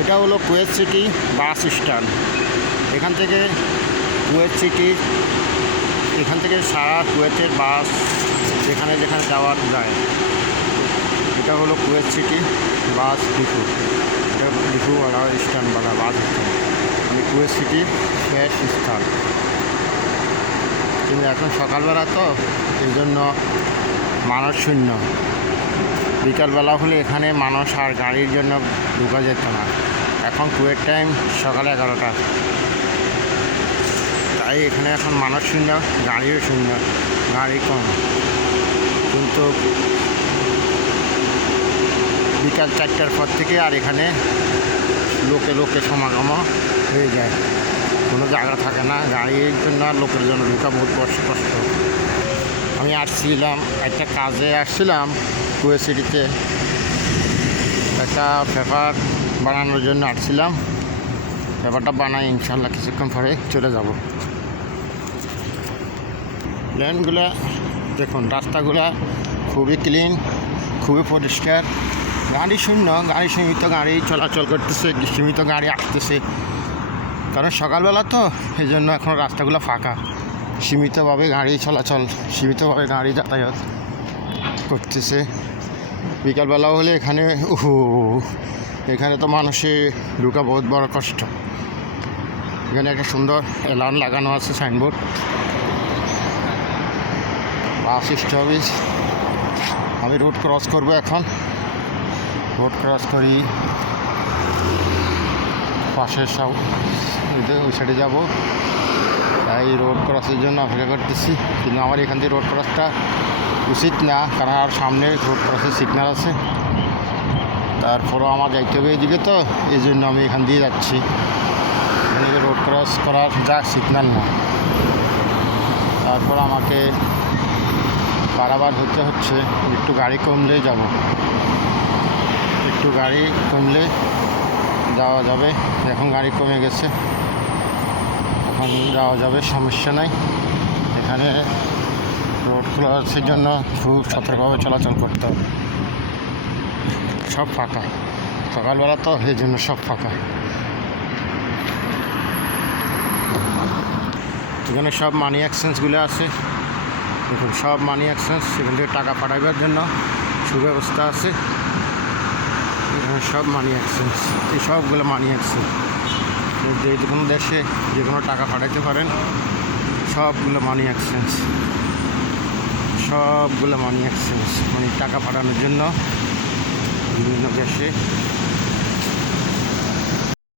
এটা হলো Kuwait city bus stand. এখান থেকে কুয়েত সিটি, এখান থেকে সারা কুয়েতের বাস যেখানে যেখানে যাওয়া যায়। এটা হলো কুয়েত সিটি বাস ডিপো। এটা ডিপোওয়ালা স্ট্যান্ডওয়ালা বাস স্ট্যান্ড, মানে কুয়েত সিটির শেষ স্থান। কিন্তু এখন সকালবেলা তো এই জন্য মানুষ শূন্য। বিকালবেলা হলে এখানে মানুষ আর গাড়ির জন্য ঢোকা যেত না। এখন কুয়েত টাইম সকাল 11টা, তাই এখানে এখন মানুষ শূন্য, গাড়িও শূন্য, গাড়ি কম। কিন্তু বিকাল 4টার পর থেকে আর এখানে লোকে লোকে সমাগম হয়ে যায়, কোনো জায়গা থাকে না গাড়ির জন্য আর লোকের জন্য ঢোকা বহুত কষ্ট। আমি আসছিলাম একটা কাজে, আসছিলাম কুয়েত সিটিতে একটা পেপার বানানোর জন্য আসছিলাম। পেপারটা বানাই ইনশাল্লাহ কিছুক্ষণ পরে চলে যাব। লেনগুলো দেখুন, রাস্তাগুলো খুবই ক্লিন, খুবই পরিষ্কার, গাড়ি শূন্য, গাড়ি সীমিত গাড়ি চলাচল করতেছে, সীমিত গাড়ি আসতেছে। কারণ সকালবেলা তো এই জন্য এখন রাস্তাগুলো ফাঁকা, সীমিতভাবে গাড়ি চলাচল, সীমিতভাবে গাড়ি যাতায়াত করতেছে। বিকালবেলা হলে এখানে এখানে তো মানুষের ঢোকা বহুত বড় কষ্ট। এখানে একটা সুন্দর এলান লাগানো আছে, সাইনবোর্ড, বাস স্টপেজ। আমি রোড ক্রস করব এখন। রোড ক্রস করি পাশের সব ওই সাইডে যাব, তাই রোড ক্রসের জন্য অপেক্ষা করতেছি। কিন্তু আমার এখান থেকে রোড ক্রসটা উচিত না, কারণ আর সামনে রোড ক্রসের সিগন্যাল আছে। তারপরও আমার যাইতে হবে এইদিকে, তো এই জন্য আমি এখান দিয়ে যাচ্ছি। এখান থেকে রোড ক্রস করার যা সিগন্যাল না, তারপর আমাকে বারবার হতে হচ্ছে। একটু গাড়ি কমলেই যাব, একটু গাড়ি কমলে যাওয়া যাবে। এখন গাড়ি কমে গেছে, এখন যাওয়া যাবে, সমস্যা নাই। এখানে রোড ক্রসের জন্য খুব সতর্কভাবে চলাচল করতে হবে। সব ফাঁকা, সকালবেলা তো এই জন্য সব ফাঁকা। এখানে সব মানি এক্সচেঞ্জগুলো আছে, দেখুন সব মানি এক্সচেঞ্জ। সেখান থেকে টাকা পাঠাইবার জন্য সুব্যবস্থা আছে। এখানে সব মানি এক্সচেঞ্জ, এই সবগুলো মানি এক্সচেঞ্জ। যে কোনো দেশে যে কোনো টাকা পাঠাইতে পারেন, সবগুলো মানি এক্সচেঞ্জ, সবগুলো মানি এক্সচেঞ্জ, মানে টাকা পাঠানোর জন্য বিভিন্ন দেশে